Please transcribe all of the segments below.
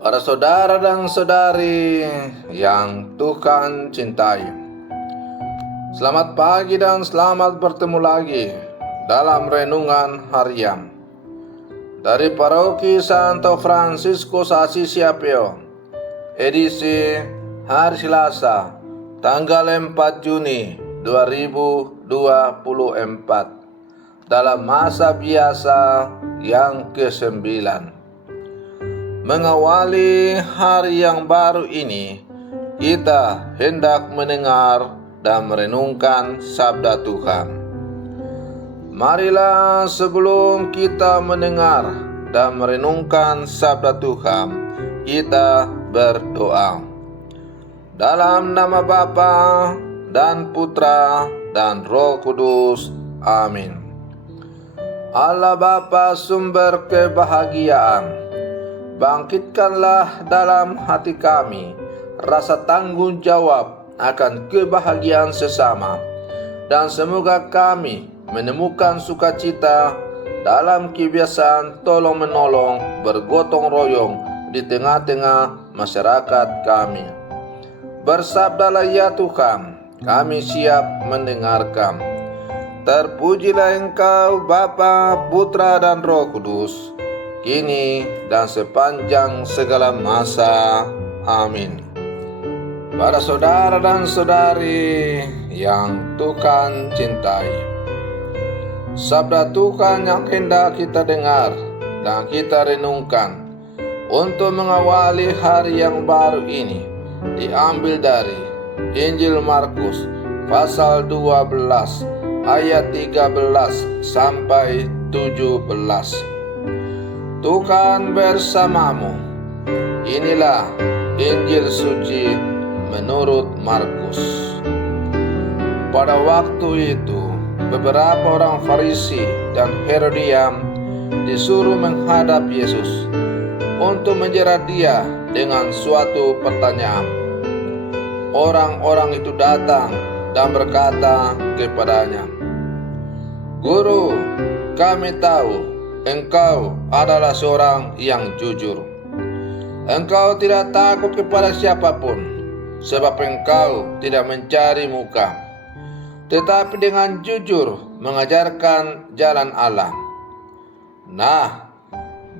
Para saudara dan saudari yang Tuhan cintai, selamat pagi dan selamat bertemu lagi dalam renungan harian dari Paroki Santo Fransiskus Assisi Apio, edisi hari Selasa, tanggal 4 Juni 2024, dalam masa biasa yang ke-9. Mengawali hari yang baru ini, kita hendak mendengar dan merenungkan sabda Tuhan. Marilah sebelum kita mendengar dan merenungkan sabda Tuhan, kita berdoa. Dalam nama Bapa dan Putra dan Roh Kudus. Amin. Allah Bapa, sumber kebahagiaan, bangkitkanlah dalam hati kami rasa tanggung jawab akan kebahagiaan sesama, dan semoga kami menemukan sukacita dalam kebiasaan tolong-menolong, bergotong royong di tengah-tengah masyarakat kami. Bersabdalah ya Tuhan, kami siap mendengarkan. Terpujilah Engkau Bapa, Putra dan Roh Kudus, kini dan sepanjang segala masa. Amin. Para saudara dan saudari yang Tuhan cintai, sabda Tuhan yang hendak kita dengar dan kita renungkan untuk mengawali hari yang baru ini diambil dari Injil Markus pasal 12 ayat 13 sampai 17. Tuhan bersamamu. Inilah Injil suci menurut Markus. Pada waktu itu, beberapa orang Farisi dan Herodian disuruh menghadap Yesus untuk menjerat Dia dengan suatu pertanyaan. Orang-orang itu datang dan berkata kepadanya, "Guru, kami tahu Engkau adalah seorang yang jujur. Engkau tidak takut kepada siapapun, sebab Engkau tidak mencari muka, tetapi dengan jujur mengajarkan jalan Allah. Nah,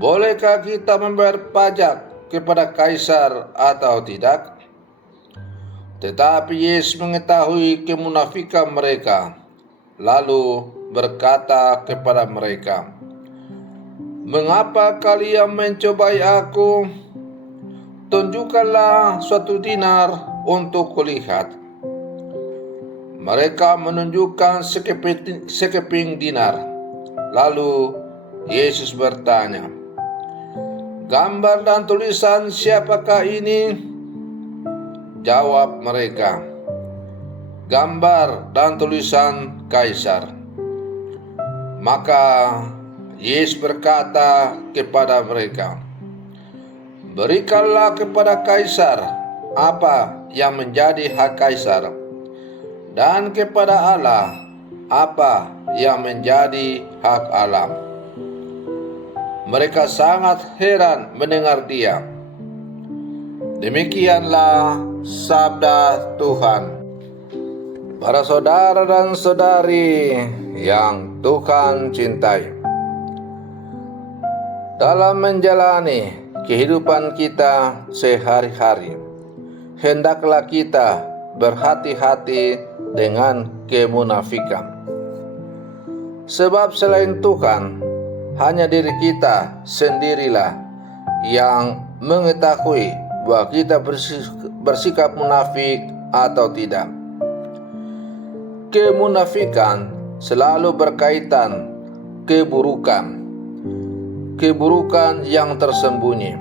bolehkah kita membayar pajak kepada Kaisar atau tidak?" Tetapi Yesus mengetahui kemunafikan mereka, lalu berkata kepada mereka, "Mengapa kalian mencobai aku? Tunjukkanlah suatu dinar untuk kulihat." Mereka menunjukkan sekeping dinar. Lalu Yesus bertanya, "Gambar dan tulisan siapakah ini?" Jawab mereka, "Gambar dan tulisan Kaisar." Maka Yesus berkata kepada mereka, "Berikanlah kepada Kaisar apa yang menjadi hak Kaisar, dan kepada Allah apa yang menjadi hak Allah." Mereka sangat heran mendengar Dia. Demikianlah sabda Tuhan. Para saudara dan saudari yang Tuhan cintai, dalam menjalani kehidupan kita sehari-hari, hendaklah kita berhati-hati dengan kemunafikan. Sebab selain Tuhan, hanya diri kita sendirilah yang mengetahui bahwa kita bersikap munafik atau tidak. Kemunafikan selalu berkaitan keburukan yang tersembunyi.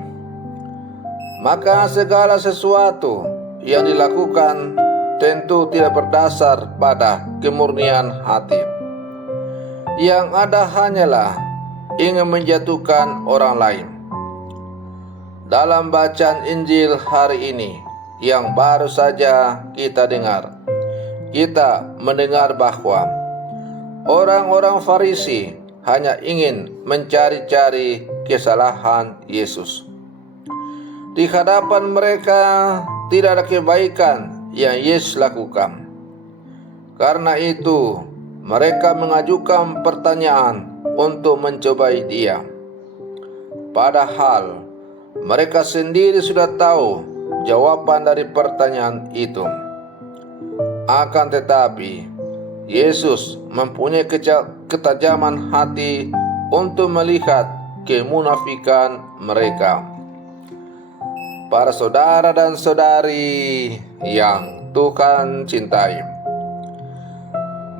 Maka segala sesuatu yang dilakukan tentu tidak berdasar pada kemurnian hati. Yang ada hanyalah ingin menjatuhkan orang lain. Dalam bacaan Injil hari ini yang baru saja kita dengar, kita mendengar bahwa orang-orang Farisi hanya ingin mencari-cari kesalahan Yesus. Di hadapan mereka tidak ada kebaikan yang Yesus lakukan. Karena itu, mereka mengajukan pertanyaan untuk mencobai Dia. Padahal mereka sendiri sudah tahu jawaban dari pertanyaan itu. Akan tetapi, Yesus mempunyai ketajaman hati untuk melihat kemunafikan mereka. Para saudara dan saudari yang Tuhan cintai,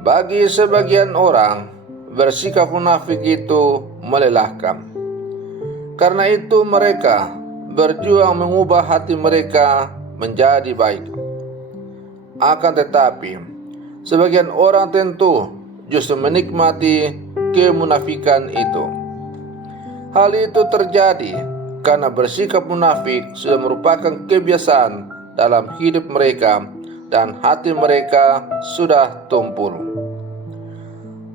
bagi sebagian orang, bersikap munafik itu melelahkan. Karena itu mereka berjuang mengubah hati mereka menjadi baik. Akan tetapi, sebagian orang tentu justru menikmati kemunafikan itu. Hal itu terjadi karena bersikap munafik sudah merupakan kebiasaan dalam hidup mereka dan hati mereka sudah tumpul.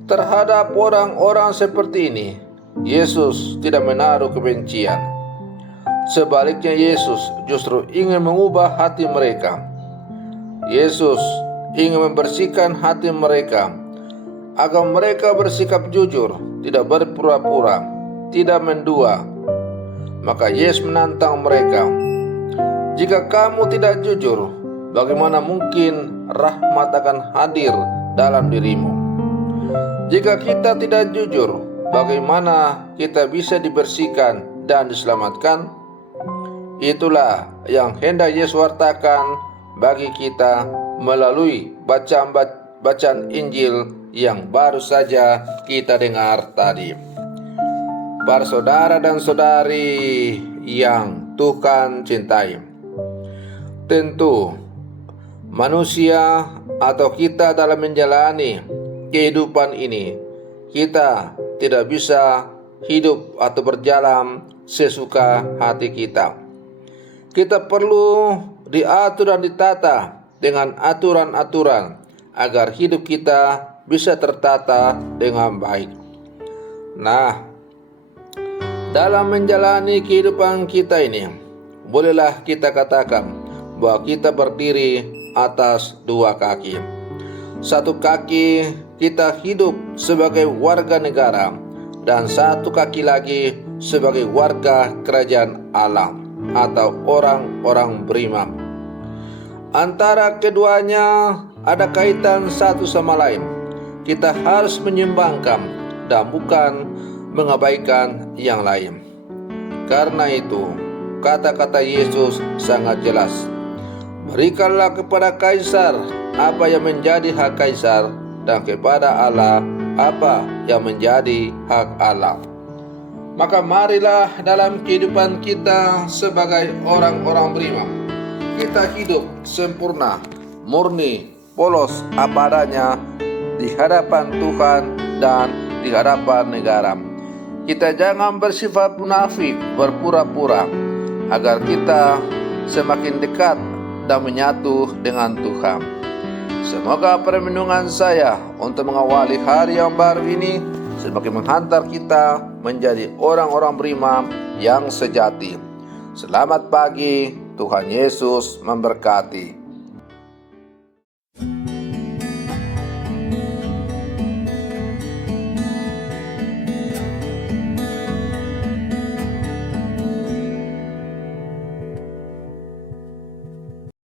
Terhadap orang-orang seperti ini, Yesus tidak menaruh kebencian. Sebaliknya, Yesus justru ingin mengubah hati mereka. Yesus ingin membersihkan hati mereka agar mereka bersikap jujur, tidak berpura-pura, tidak mendua. Maka Yesus menantang mereka, "Jika kamu tidak jujur, bagaimana mungkin rahmat akan hadir dalam dirimu? Jika kita tidak jujur, bagaimana kita bisa dibersihkan dan diselamatkan?" Itulah yang hendak Yesus wartakan bagi kita melalui bacaan Injil yang baru saja kita dengar tadi. Para saudara dan saudari yang Tuhan cintai, tentu manusia atau kita dalam menjalani kehidupan ini, kita tidak bisa hidup atau berjalan sesuka hati kita. Kita perlu diatur dan ditata dengan aturan-aturan agar hidup kita bisa tertata dengan baik. Nah, dalam menjalani kehidupan kita ini, bolehlah kita katakan bahwa kita berdiri atas dua kaki. Satu kaki kita hidup sebagai warga negara, dan satu kaki lagi sebagai warga kerajaan Allah atau orang-orang beriman. Antara keduanya ada kaitan satu sama lain. Kita harus menyeimbangkan dan bukan mengabaikan yang lain. Karena itu, kata-kata Yesus sangat jelas. Berikanlah kepada Kaisar apa yang menjadi hak Kaisar, dan kepada Allah apa yang menjadi hak Allah. Maka marilah dalam kehidupan kita sebagai orang-orang beriman, kita hidup sempurna, murni, polos apa adanya di hadapan Tuhan dan di hadapan negara. Kita jangan bersifat munafik, berpura-pura, agar kita semakin dekat dan menyatu dengan Tuhan. Semoga permenungan saya untuk mengawali hari yang baru ini semakin menghantar kita menjadi orang-orang beriman yang sejati. Selamat pagi, Tuhan Yesus memberkati.